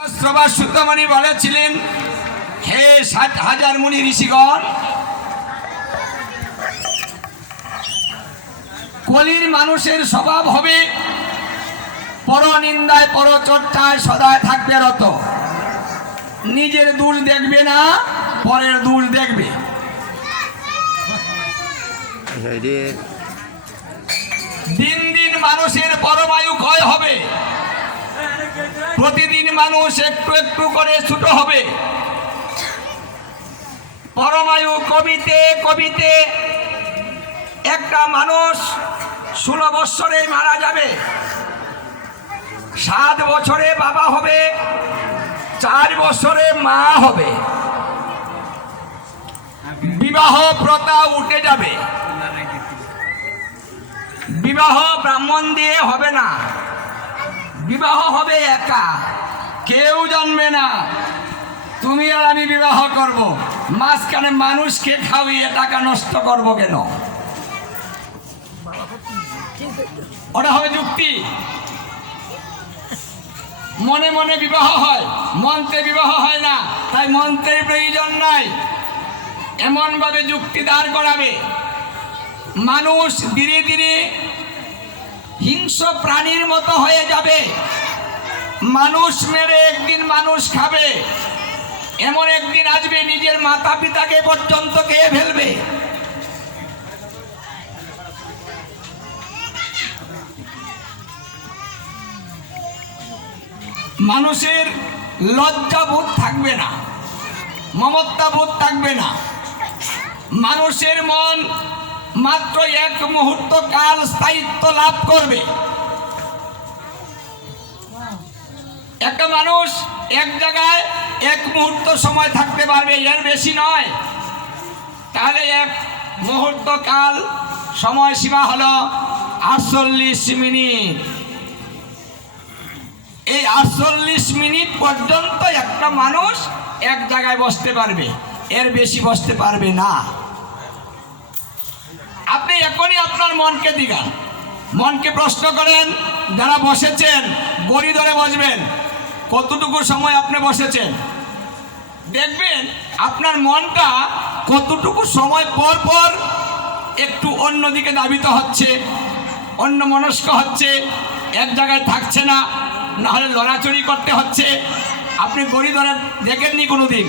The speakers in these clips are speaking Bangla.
শ্রবাসুতমণি বলেছিলেন, হে ৭,০০০ মুনি ঋষিগণ, কলির মানুষের স্বভাব হবে পরনিন্দায় পরচর্চায় সদায় থাকবে রত। নিজের দোষ দেখবে না, পরের দোষ দেখবে। দিন দিন মানুষের পরমায়ু ক্ষয় হবে, প্রতিদিন মানুষ একটু একটু করে ছোট হবে। পরমায়ু কবিতে কবিতে একটা মানুষ 16 বৎসরে মারা যাবে, 7 বছরে বাবা হবে, 4 বছরে মা হবে। বিবাহ প্রথা উঠে যাবে, বিবাহ ব্রাহ্মণ দিয়ে হবে না, বিবাহ হবে একা, কেউ জানবে না। তুমি আর আমি বিবাহ করব, মাঝখানে মানুষকে খাওয়িয়ে টাকা নষ্ট করব কেন? ওটা হবে যুক্তি। মনে মনে বিবাহ হয়, মন্ত্রে বিবাহ হয় না, তাই মন্ত্রের প্রয়োজন নাই। এমন ভাবে যুক্তি দাঁড় করাবে, মানুষ ধীরে ধীরে হিংস্র প্রাণীর মতো হয়ে যাবে। মানুষ মেরে একদিন মানুষ খাবে, এমন একদিন আসবে নিজের মাতা পিতাকে পর্যন্ত খেয়ে ফেলবে। মানুষের লজ্জাবোধ থাকবে না, মমতাবোধ থাকবে না। মানুষের মন মাত্র 1 মুহূর্ত কাল স্থায়িত্ব লাভ করবে। একটা মানুষ এক জায়গায় 1 মুহূর্ত সময় থাকতে পারবে, এর বেশি নয়। তাহলে 1 মুহূর্ত কাল সময় সীমা হলো 48 মিনিট। এই 48 মিনিট পর্যন্ত একটা মানুষ এক জায়গায় বসতে পারবে, এর বেশি বসতে পারবে না। আপনি এখনই আপনার মনকে দিগান, মনকে প্রশ্ন করেন, যারা বসেছেন গড়ি ধরে বসবেন, কতটুকু সময় আপনি বসেছেন। দেখবেন আপনার মনটা কতটুকু সময় পর পর একটু অন্যদিকে ধাবিত হচ্ছে, অন্য মনস্ক হচ্ছে, এক জায়গায় থাকছে না, নাহলে লড়াচড়ি করতে হচ্ছে। আপনি গড়ি ধরে দেখেননি কোনোদিন,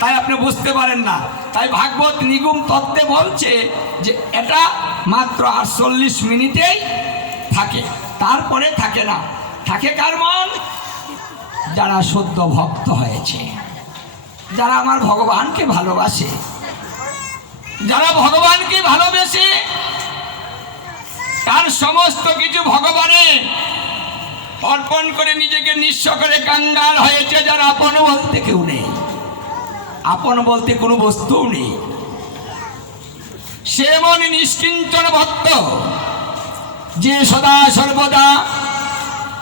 তাই আপনি বুঝতে পারেন না। তাই ভাগবত নিগুম তত্ত্বে বলছে যে এটা মাত্র 48 মিনিটেই থাকে, তারপরে থাকে না। থাকে কার মন? যারা শুদ্ধ ভক্ত হয়েছে, যারা আমার ভগবানকে ভালোবাসে, যারা ভগবানকে ভালোবেসে তার সমস্ত কিছু ভগবানে অর্পণ করে নিজেকে নিঃস্ব করে কাঙ্গাল হয়েছে, যারা আপন বলতে কেউ নেই, আপন বলতে কোনো বস্তুও নেই। সে মন নিষ্কিঞ্চন ভক্ত, যে সদা সর্বদা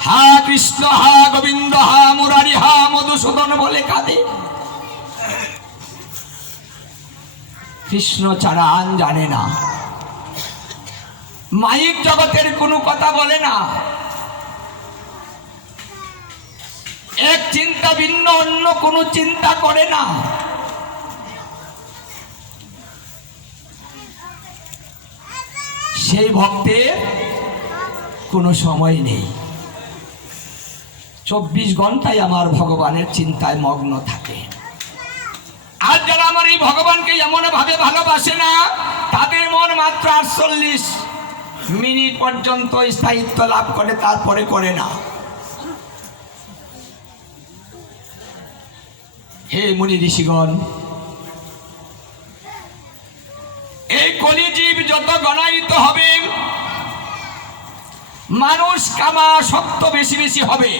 হা কৃষ্ণ, হা গোবিন্দ, হা মুরারি, হা মধুসূদন বলে কাঁদে। কৃষ্ণ ছাড়া আন জানে না, মাইক জগতের কোনো কথা বলে না। এক চিন্তা ভিন্ন অন্য কোনো চিন্তা করে না। সেই ভক্তের কোনো সময় নেই, 24 ঘন্টায় আমার ভগবানের চিন্তায় মগ্ন থাকে। আর যারা আমার এই ভগবানকে এমন ভাবে ভালোবাসে না, তাদের মন মাত্র 48 মিনিট পর্যন্ত স্থায়িত্ব লাভ করে, তারপরে করে না। হে মুনি ঋষিগণ, এই কলিজীব যত গণায়িত হবে, মানুষ কামা শক্ত বেশি বেশি হবে,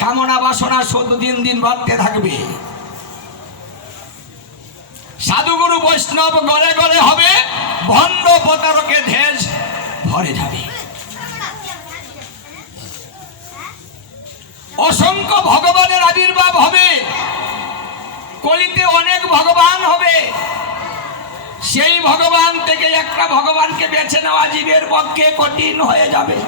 কামনা বাসনা শুধু দিন দিন বাড়তে থাকবে। সাধুগুরু বৈষ্ণব গড়ে গড়ে হবে, ভণ্ড প্রতারকে দেশ ভরে যাবে। অসংখ্য ভগবানের আবির্ভাব হবে, কলিতে অনেক ভগবান হবে। সেই ভগবান থেকে একটা ভগবানকে বেছে নেওয়া জীবের পক্ষে কঠিন হয়ে যাবে।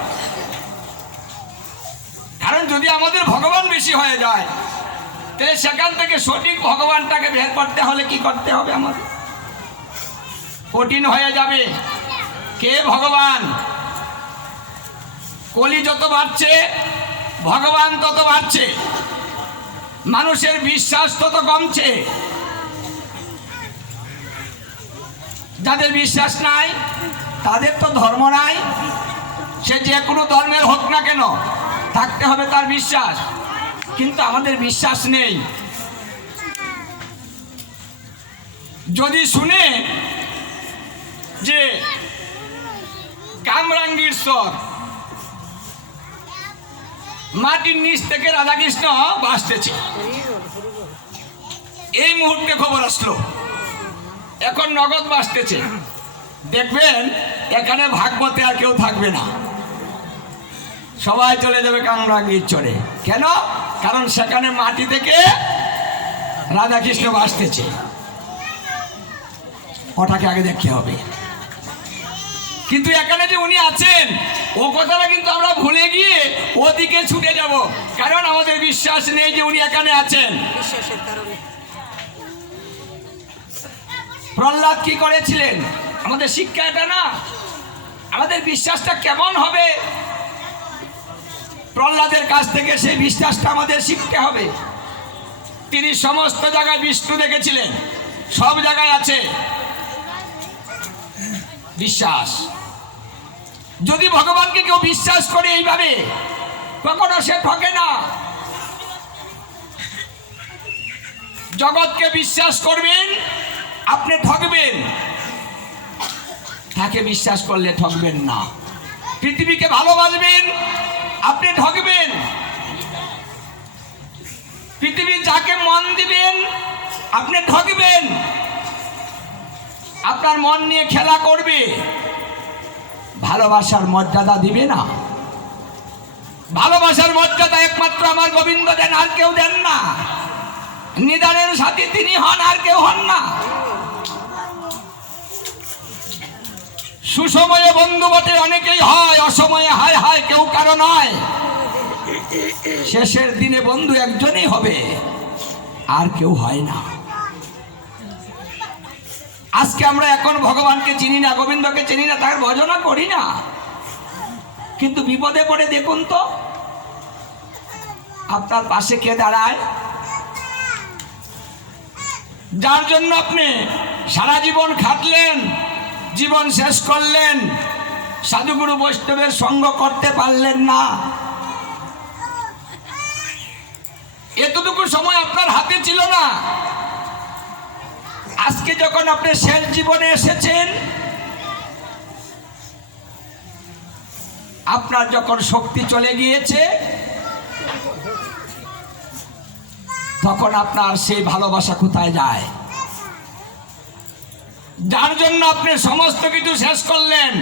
যদি আমাদের ভগবান বেশি হয়ে যায়, তাহলে সেখান থেকে সঠিক ভগবানটাকে বের করতে হলে কি করতে হবে? আমাদের কঠিন হয়ে যাবে। কে ভগবান? কলি যত বাড়ছে ভগবান তত বাড়ছে, মানুষের বিশ্বাস তত কমছে। যাদের বিশ্বাস নাই তাদের তো ধর্ম নাই। সে যে কোনো ধর্মের হোক না কেন, থাকতে হবে তার বিশ্বাস। কিন্তু আমাদের বিশ্বাস নেই। যদি শুনে যে কামরাঙ্গীর স্বর, মাটির নিচ থেকে রাধাকৃষ্ণ ভাসতেছে, এই মুহূর্তে খবর আসলো, এখন নগদ ভাসতেছে, দেখবেন এখানে ভাগবতে আর কেউ থাকবে না, সবাই চলে যাবে কামরাঙ্গীর চরে। কেন? কারণ সেখানে মাটি থেকে রাধাকৃষ্ণ ভাসতেছে। ওটাকে আগে দেখতে হবে। কিন্তু এখানে যে উনি আছেন, ও কথাটা কিন্তু আমরা ভুলে গিয়ে ওদিকে ছুটে যাব, কারণ আমাদের বিশ্বাস নেই যে উনি এখানে আছেন। প্রহ্লাদ কি করেছিলেন? আমাদের শিক্ষা এটা না। আমাদের বিশ্বাসটা কেমন হবে? প্রহ্লাদের কাছ থেকে সেই বিশ্বাসটা আমাদের শিখতে হবে। তিনি সমস্ত জায়গায় বিষ্ণু দেখেছিলেন, সব জায়গায় আছে বিশ্বাস। যদি ভগবানকে কেউ বিশ্বাস করে এইভাবে, কখনো সে ঠকে না। জগৎকে বিশ্বাস করবেন, আপনি ঠকবেন। তাকে বিশ্বাস করলে ঠকবেন না। পৃথিবীকে ভালোবাসবেন, আপনি ঠকবেন। পৃথিবী যাকে মন দিবেন, আপনি ঠকবেন। আপনার মন নিয়ে খেলা করবে, ভালোবাসার মর্যাদা দিবে না। ভালোবাসার মর্যাদা একমাত্র আমার গোবিন্দ দেন, আর কেউ দেন না। নিদানের সাথী তিনি হন, আর কেউ হন না। সুসময়ে বন্ধু বটে অনেকেই হয়, অসময়ে হায় হায় কেউ কারো নয়। শেষের দিনে বন্ধু একজনই হবে, আর কেউ হয় না। আজকে আমরা এখন ভগবানকে চিনি না, গোবিন্দকে চিনি না, তার ভজনা করি না। কিন্তু বিপদে পড়ে দেখুন তো আপনার পাশে কে দাঁড়ায়, যার জন্য আপনি সারা জীবন খাটলেন, জীবন শেষ করলেন, সাধুগুরু বৈষ্ণবের সঙ্গ করতে পারলেন না। এতটুকু সময় আপনার হাতে ছিল না। আজকে যখন আপনি শেষ জীবনে এসেছেন, আপনার যখন শক্তি চলে গিয়েছে, তখন আপনার সেই ভালোবাসা কোথায় যায়? যার জন্য আপনি সমস্ত কিছু শেষ করলেন,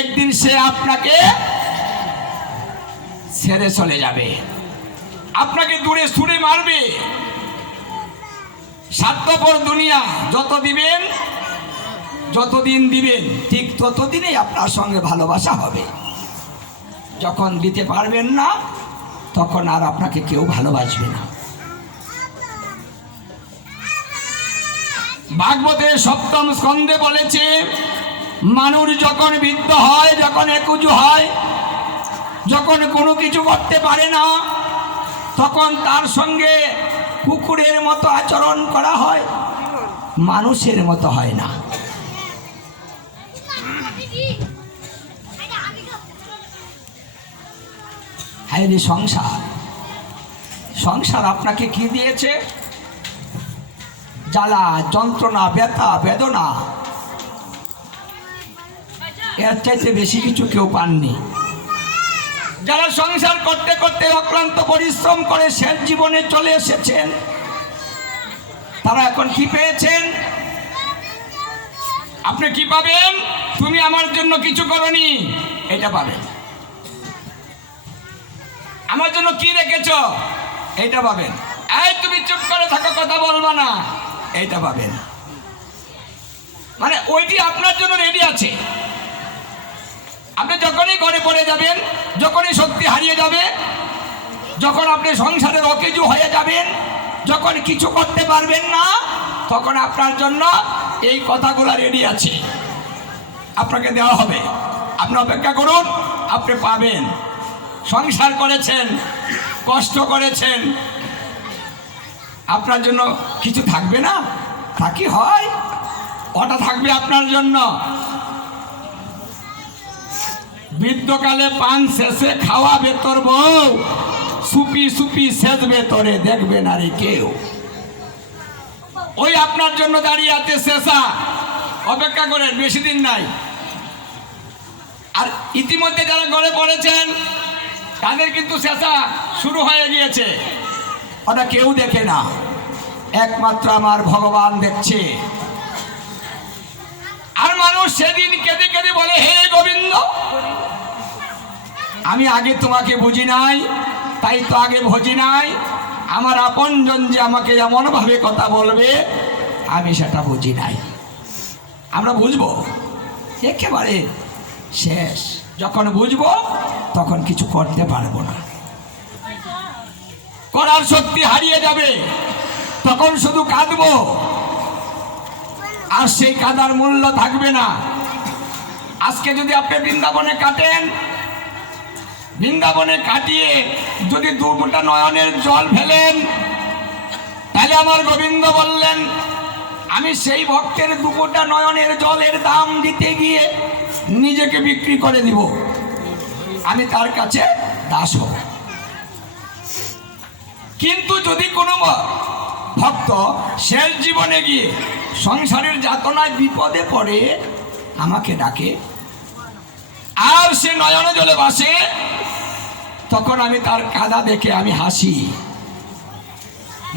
একদিন সে আপনাকে ছেড়ে চলে যাবে, আপনাকে দূরে ছুঁড়ে মারবে। স্বার্থপর দুনিয়া যত দিবেন, যতদিন দিবেন, ঠিক ততদিনেই আপনার সঙ্গে ভালোবাসা হবে। যখন দিতে পারবেন না, তখন আর আপনাকে কেউ ভালোবাসবে না। ভাগবতের সপ্তম স্কন্ধে বলেছে, মানুষ যখন বৃদ্ধ হয়, যখন একুজু হয়, যখন কোনো কিছু করতে পারে না, তখন তার সঙ্গে কুকুরের মতো আচরণ করা হয়, মানুষের মতো হয় না। হায় রে সংসার, সংসার আপনাকে কি দিয়েছে? জ্বালা, যন্ত্রণা, ব্যথা, বেদনা, এর চাইতে বেশি কিছু কেউ পাননি। যারা সংসার করতে করতে অক্লান্ত পরিশ্রম করে শেষ জীবনে চলে এসেছেন, তারা এখন কি পেয়েছেন? আপনি কি পাবেন? তুমি আমার জন্য কিছু করনি, এটা পাবেন। আমার জন্য কি রেখেছ, এটা পাবেন। এই তুমি চুপ করে থাকো, কথা বলবো না, এইটা পাবেন। মানে ওইটি আপনার জন্য রেডি আছে। আপনি যখনই ঘরে পড়ে যাবেন, যখনই শক্তি হারিয়ে যাবে, যখন আপনি সংসারের অকেজু হয়ে যাবেন, যখন কিছু করতে পারবেন না, তখন আপনার জন্য এই কথাগুলো রেডি আছে, আপনাকে দেওয়া হবে। আপনি অপেক্ষা করুন, আপনি পাবেন। সংসার করেছেন, কষ্ট করেছেন, আপনার জন্য কিছু থাকবে না? তা কি হয়? ওটা থাকবে আপনার জন্য। বৃদ্ধকালে পান শেষে খাওয়া বেতর বউ, সুপি সুপি শেষ বেতরে দেখবে না রে কেউ। ওই আপনার জন্য দাঁড়িয়ে আছে শেষা, অপেক্ষা করেন, বেশি দিন নাই। আর ইতিমধ্যে যারা ঘরে পড়েছেন তাদের কিন্তু শেষা শুরু হয়ে গিয়েছে, ওটা কেউ দেখে না, একমাত্র আমার ভগবান দেখছে। আর মানুষ সেদিন কেঁদে কেঁদে বলে, হে গোবিন্দ, আমি আগে তোমাকে বুঝি নাই, তাই তো আগে ভজি নাই। আমার আপনজন যে আমাকে এমন ভাবে কথা বলবে, আমি সেটা বুঝি নাই। আমরা বুঝবো একেবারে শেষ, যখন বুঝবো তখন কিছু করতে পারবো না, করার শক্তি হারিয়ে যাবে, তখন শুধু কাঁদবো, আর সেই কাদার মূল্য থাকবে না। আজকে যদি আপনি বৃন্দাবনে কাটেন, বৃন্দাবনে কাটিয়ে যদি দু ফোঁটা নয়নের জল ফেলেন, তাহলে আমার গোবিন্দ বললেন, আমি সেই ভক্তের দু ফোঁটা নয়নের জলের দাম দিতে গিয়ে নিজেকে বিক্রি করে দিব, আমি তার কাছে দাস হব। কিন্তু যদি কোনো ভক্ত শেষ জীবনে গিয়ে সংসারের যাতনায় বিপদে পড়ে আমাকে ডাকে, আর সে নয়ন জলে ভাসে, তখন আমি তার কাদা দেখে আমি হাসি,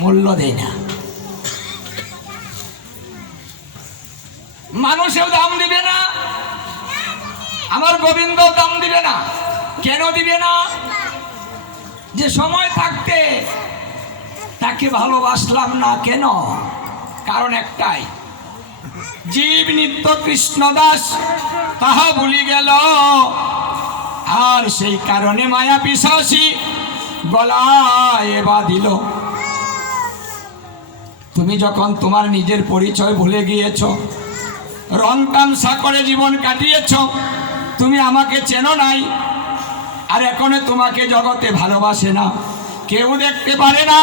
মূল্য দেই না। মানুষেও দাম দিবে না, আমার গোবিন্দ দাম দিবে না। কেন দিবে না? যে সময় থাকতে তাকে ভালোবাসলাম না। কেন? কারণ একটাই, জীব নিত্য কৃষ্ণ দাস তাহা ভুলি গেল, আর সেই কারণে মায়া পিশাচি গলায় বাঁধিল। তুমি যখন তোমার নিজের পরিচয় ভুলে গিয়েছ, রং তামসা করে জীবন কাটিয়েছ, তুমি আমাকে চেনো নাই, আর এখনো তোমাকে জগতে ভালোবাসে না, কেউ দেখতে পারে না।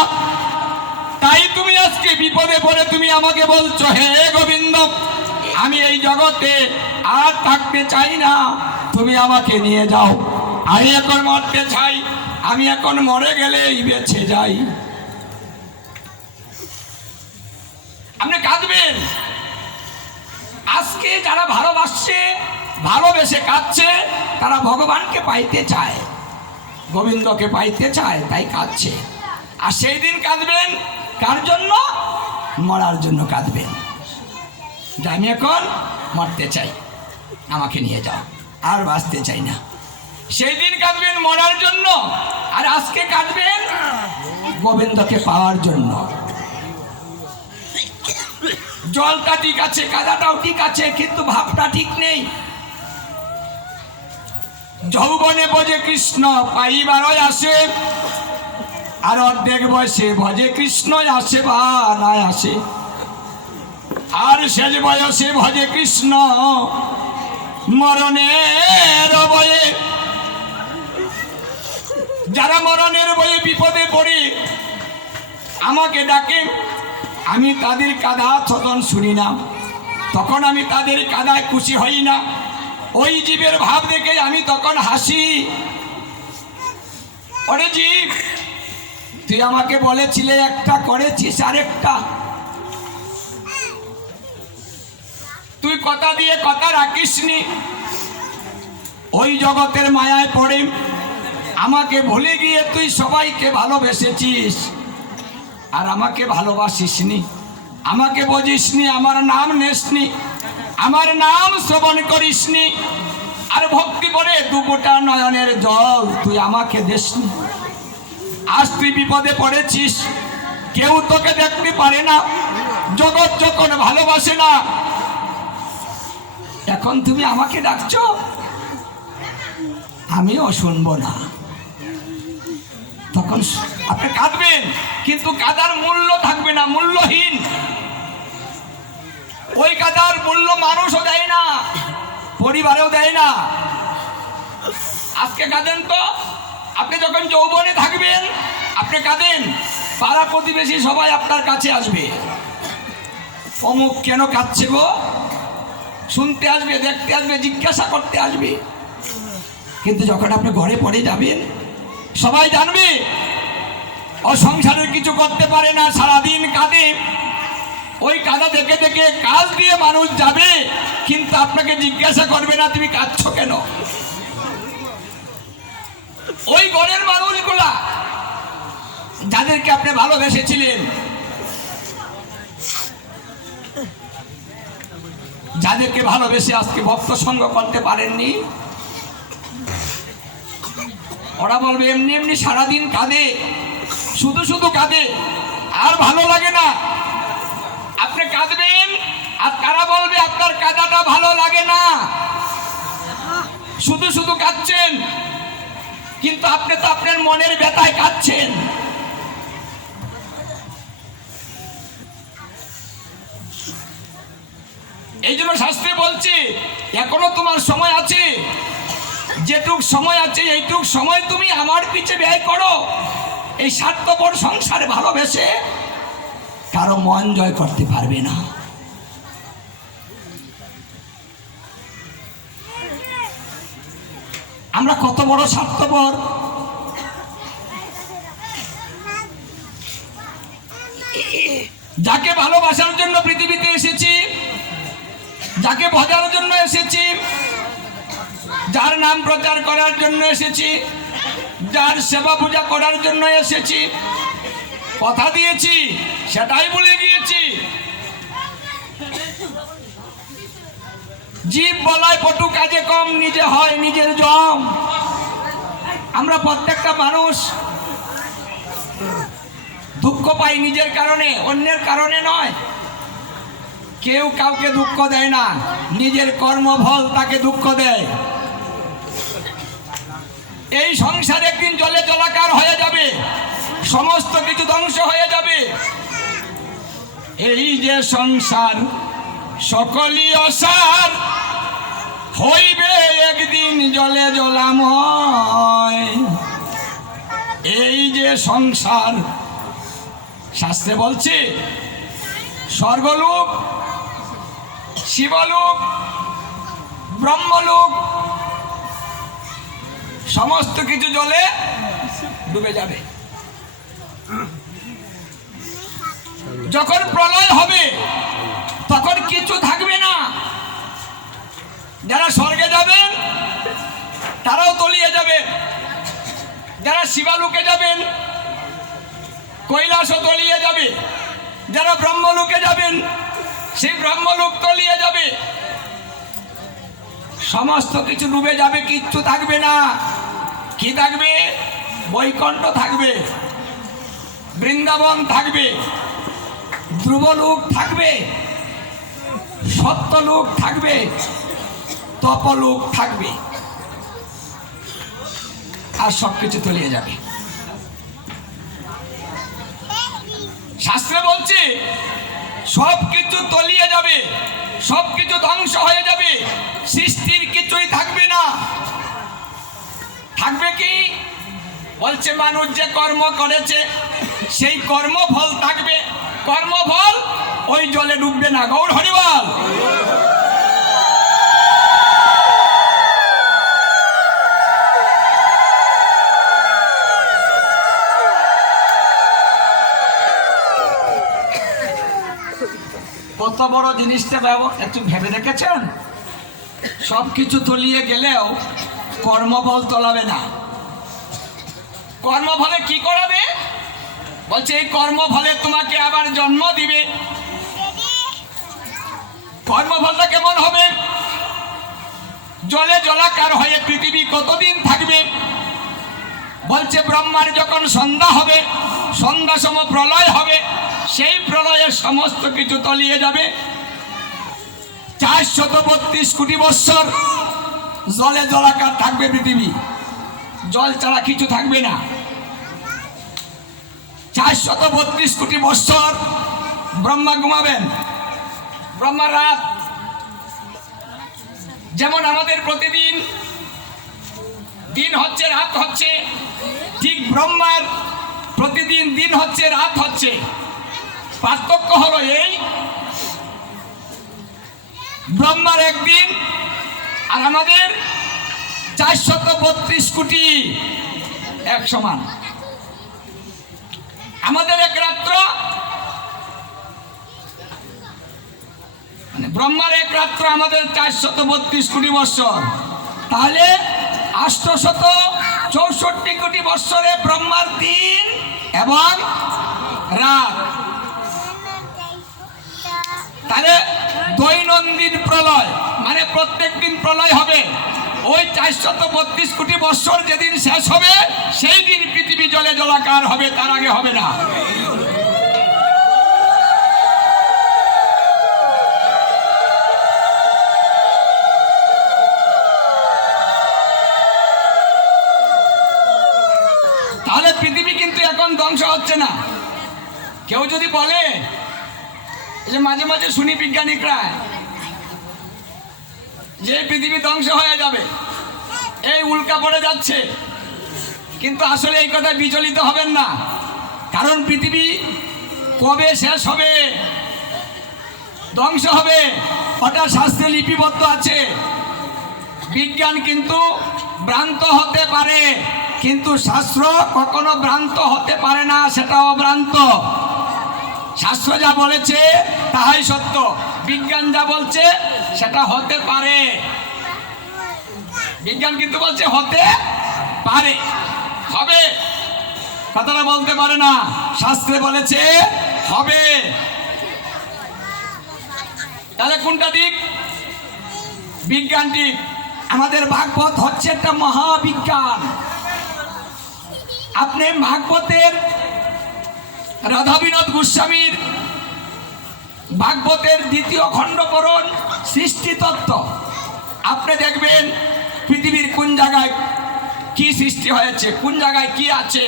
তাই তুমি আজকে বিপদে পড়ে তুমি আমাকে বলছো, হে গোবিন্দ, আমি এই জগতে আর থাকতে চাই না, তুমি আমাকে নিয়ে যাও, আমি এখন মরতে চাই, আমি এখন মরে গেলেই বেঁচে যাই। আপনি কাঁদবেন। আজকে যারা ভালোবাসছে, ভালোবেসে কাঁদছে, তারা ভগবানকে পাইতে চায়, গোবিন্দকে পাইতে চায়, তাই কাঁদছে। আর সেই দিন কাঁদবেন কার জন্য? মরার জন্য কাঁদবেন, যে আমি এখন মরতে চাই, আমাকে নিয়ে যাও, আর বাঁচতে চাই না। সেই দিন কাঁদবেন মরার জন্য, আর আজকে কাঁদবেন গোবিন্দকে পাওয়ার জন্য। জলটা ঠিক আছে, কাদাটাও ঠিক আছে, কিন্তু ভাবটা ঠিক নেই। যৌবনে বোঝে কৃষ্ণ পাইবারই আসে, আর অর্ধেক বয়সে ভজে কৃষ্ণ আসে বা না আসে, আর শেষ বয়সে ভজে কৃষ্ণ মরণের বয়ে। যারা মরণের বয়ে বিপদে পড়ে আমাকে ডাকে, আমি তাদের কাদা ছদন শুনি না, তখন আমি তাদের কাদায় খুশি হই না। ওই জীবের ভাব দেখে আমি তখন হাসি। ওরে জীব, তুই আমাকে বলেছিলে একটা, করেছিস আরেকটা। তুই কথা দিয়ে কথা রাখিসনি। ওই জগতের মায়ায় পড়ে আমাকে ভুলে গিয়ে তুই সবাইকে ভালোবেসেছিস, আর আমাকে ভালোবাসিসনি, আমাকে বুঝিসনি, আমার নাম নেসনি, আমার নাম শ্রবণ করিসনি, আর ভক্তি করে দু ফোঁটা নয়নের জল তুই আমাকে দেসনি। আজ তুই বিপদে পড়েছিস, কেউ তোকে দেখতে পারে না, জগৎ যখন ভালোবাসে না, এখন তুমি আমাকে ডাকছো, আমিও শুনবো না। তখন আপনি কাঁদবেন, কিন্তু কাদার মূল্য থাকবে না, মূল্যহীন। ওই কাদার মূল্য মানুষও দেয় না, পরিবারেও দেয় না। আজকে কাঁদেন তো, আপনি যখন যৌবনে থাকবেন আপনি কাঁদেন, পাড়া প্রতিবেশী সবাই আপনার কাছে আসবে, অমুক কেন কাঁদছে গো, শুনতে আসবে, দেখতে আসবে, জিজ্ঞাসা করতে আসবে। কিন্তু যখন আপনি ঘরে পড়ে যাবেন সবাই জানবে ও সংসারের কিছু করতে পারে না, সারাদিন কাঁদে। ওই কাদা দেখে দেখে কাজ দিয়ে মানুষ যাবে, কিন্তু আপনাকে জিজ্ঞাসা করবে না তুমি কাঁদছো কেন। ওই ঘরের মানুষগুলা যাদেরকে আপনি ভালোবেসেছিলেন, যাদেরকে ভালোবেসে আজকে ভক্ত সঙ্গ করতে পারেননি, ওরা বলবে এমনি এমনি সারাদিন কাঁদে, শুধু শুধু কাঁদে, আর ভালো লাগে না। আপনি কাঁদবেন আর তারা বলবে আপনার কাঁদাটা ভালো লাগে না, শুধু শুধু কাঁদছেন, কিন্তু আপনি তো আপনার মনের ব্যথায় কাঁদছেন। এই জন্য শাস্ত্রে বলছে এখনো তোমার সময় আছে, যেটুক সময় আছে এইটুক সময় তুমি আমার পিছে ব্যয় করো। এই স্বার্থপর সংসারে ভালোবেসে কারো মন জয় করতে পারবে না। আমরা কত বড় স্বার্থপর। যাকে ভালোবাসার জন্য পৃথিবীতে এসেছি, যাকে ভজার জন্য এসেছি, যার নাম প্রচার করার জন্য এসেছি, যার সেবা পূজা করার জন্য এসেছি, কথা দিয়েছি সেটাই ভুলে গিয়েছি। জীব বলায় পটু কাজে কম, নিজে হয় নিজের জম। আমরা প্রত্যেকটা মানুষ দুঃখ পাই নিজের কারণে, অন্যের কারণে নয়। কেউ কাউকে দুঃখ দেয় না, নিজের কর্মফল তাকে দুঃখ দেয়। এই সংসার একদিন জলে জলাকার হয়ে যাবে, সমস্ত কিছু ধ্বংস হয়ে যাবে। এই যে সংসার সকলই অসার, হইবে একদিন জলে জলাময়। এই যে সংসার, শাস্ত্রে বলছে স্বর্গলোক, শিবলোক, ব্রহ্মলোক সমস্ত কিছু জলে ডুবে যাবে। যখন প্রলয় হবে তখন কিছু থাকবে না। যারা স্বর্গে যাবেন তারাও তলিয়ে যাবে, যারা শিবালোকে যাবেন কৈলাসও তলিয়ে যাবে, যারা ব্রহ্মলোকে যাবেন সেই ব্রহ্মলোক তলিয়ে যাবে। সমস্ত কিছু ডুবে যাবে, কিচ্ছু থাকবে না। কি থাকবে? বৈকুণ্ঠ থাকবে, বৃন্দাবন থাকবে, ধ্রুবলোক থাকবে, সত্যলোক থাকবে, তপলোক থাকবে, আর সবকিছু তলিয়ে যাবে। শাস্ত্রে বলছে সবকিছু তলিয়ে যাবে, সবকিছু ধ্বংস হয়ে যাবে, সৃষ্টির কিছুই থাকবে না। থাকবে কি? বলছে মানুষ যে কর্ম করেছে সেই কর্মফল থাকবে, কর্মফল ওই জলে ডুববে না। গৌর হরি বল। কত বড় জিনিসটা একটু ভেবে দেখেছেন? সব কিছু তলিয়ে গেলেও কর্মফল তলাবে না। কর্মফলে কি করাবে? বলছে এই কর্মফলে তোমাকে আবার জন্ম দিবে। কর্মফলটা কেমন হবে? জলে জলাকার হয়ে পৃথিবী কতদিন থাকবে? বলছে ব্রহ্মার যখন সন্ধ্যা হবে, সন্ধ্যা সম প্রলয় হবে, সেই প্রলয়ে সমস্ত কিছু তলিয়ে যাবে। 432 কোটি বৎসর জলে জলাকার থাকবে পৃথিবী, জল ছাড়া কিছু থাকবে না। 432 কোটি বৎসর ব্রহ্মা ঘুমাবেন, ব্রহ্মার রাত। যেমন আমাদের প্রতিদিন দিন হচ্ছে রাত হচ্ছে, ঠিক ব্রহ্মার প্রতিদিন দিন হচ্ছে রাত হচ্ছে। পার্থক্য হলো এই, ব্রহ্মার একদিন আর আমাদের 432 কোটি এক সমান। আমাদের এক রাত্র মানে ব্রহ্মার এক রাত্র আমাদের 432 কোটি বৎসর, তাহলে 864 কোটি বৎসরে ব্রহ্মার দিন এবং রাত। তাহলে দৈনন্দিন প্রলয় মানে প্রত্যেক দিন প্রলয় হবে। ওই 432 কোটি বৎসর যেদিন শেষ হবে সেই দিন পৃথিবী জলে জলাকার হবে, তার আগে হবে না। তাহলে পৃথিবী কিন্তু এখন ধ্বংস হচ্ছে না। কেউ যদি বলে যে মাঝে মাঝে শুনি বিজ্ঞানিকরা যে পৃথিবী ধ্বংস হয়ে যাবে, এই উল্কা পড়ে যাচ্ছে, কিন্তু আসলে এই কথায় বিচলিত হবেন না। কারণ পৃথিবী কবে শেষ হবে, ধ্বংস হবে, ওটা শাস্ত্রে লিপিবদ্ধ আছে। বিজ্ঞান কিন্তু ভ্রান্ত হতে পারে, কিন্তু শাস্ত্র কখনো ভ্রান্ত হতে পারে না, সেটা অভ্রান্ত। শাস্ত্র যা বলেছে তাহাই সত্য, বিজ্ঞান যা বলছে সেটা হতে পারে। বিজ্ঞান কিন্তু বলছে হতে পারে, হবে কথাটা বলতে পারে না। শাস্ত্রে বলেছে হবে। তাহলে কোনটা ঠিক? বিজ্ঞান ঠিক। আমাদের ভাগবত হচ্ছে একটা মহাবিজ্ঞান। আপনি ভাগবতের রাধা বিনোদ গোস্বামীর ভাগবতের 2য় খণ্ড পড়ুন, সৃষ্টি তত্ত্ব। আপনি দেখবেন পৃথিবীর কোন জায়গায় কি সৃষ্টি হয়েছে, কোন জায়গায় কি আছে,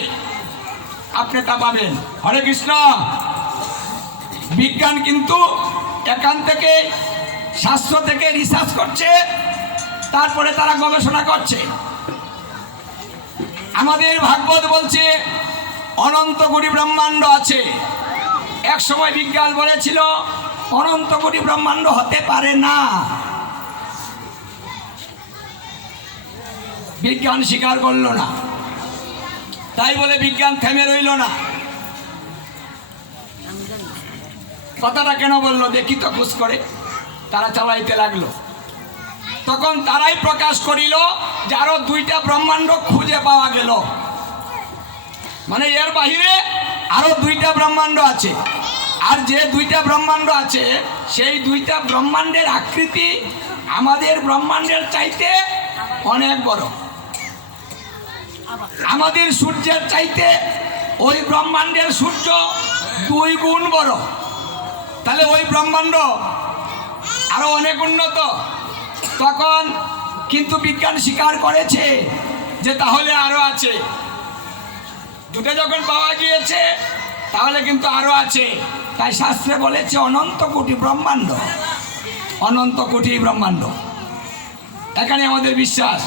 আপনি তা পাবেন। হরে কৃষ্ণ। বিজ্ঞান কিন্তু এখান থেকে শাস্ত্র থেকে রিসার্চ করছে, তারপরে তারা গবেষণা করছে। আমাদের ভাগবত বলছে অনন্ত কোটি ব্রহ্মাণ্ড আছে। এক সময় বিজ্ঞান বলেছিল অনন্ত কোটি ব্রহ্মাণ্ড হতে পারে না, বিজ্ঞান স্বীকার করলো না। তাই বলে বিজ্ঞান থেমে রইল না। কথাটা কেন বললো দেখি তো, খুশ করে তারা চালাইতে লাগলো। তখন তারাই প্রকাশ করিল যে আরো 2টা ব্রহ্মাণ্ড খুঁজে পাওয়া গেল, মানে এর বাহিরে আরো 2টা ব্রহ্মাণ্ড আছে। আর যে 2টা ব্রহ্মাণ্ড আছে সেই 2টা ব্রহ্মাণ্ডের আকৃতি আমাদের ব্রহ্মাণ্ডের চাইতে অনেক বড়। আমাদের সূর্যের চাইতে ওই ব্রহ্মাণ্ডের সূর্য 2 গুণ বড়। তাহলে ওই ব্রহ্মাণ্ড আরো অনেক উন্নত। তখন কিন্তু বিজ্ঞান স্বীকার করেছে যে তাহলে আরো আছে। 2টা যখন পাওয়া গিয়েছে তাহলে কিন্তু আরো আছে। তাই শাস্ত্রে বলেছে অনন্ত কোটি ব্রহ্মাণ্ড, অনন্ত কোটি ব্রহ্মাণ্ড। এখানে আমাদের বিশ্বাস।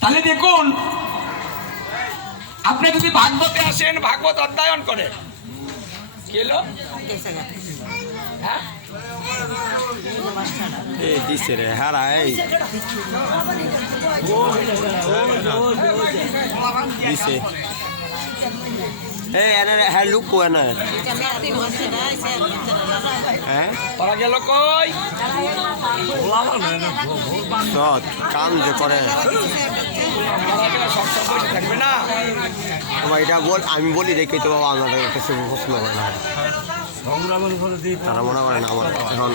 তাহলে দেখুন, আপনি যদি ভাগবতে আসেন, ভাগবত অধ্যয়ন করেন, কি হলো? হ্যাঁ দিছে রে হারাই দিছে হ্যাঁ লুকো না হ্যাঁ ওরা গেল কই? সৎ কাম যে করে থাকবে না। এটা বল, আমি বলি দেখি তো বাবা আমার কাছে প্রশ্ন করে না, তারা মনে করে না আমার এখন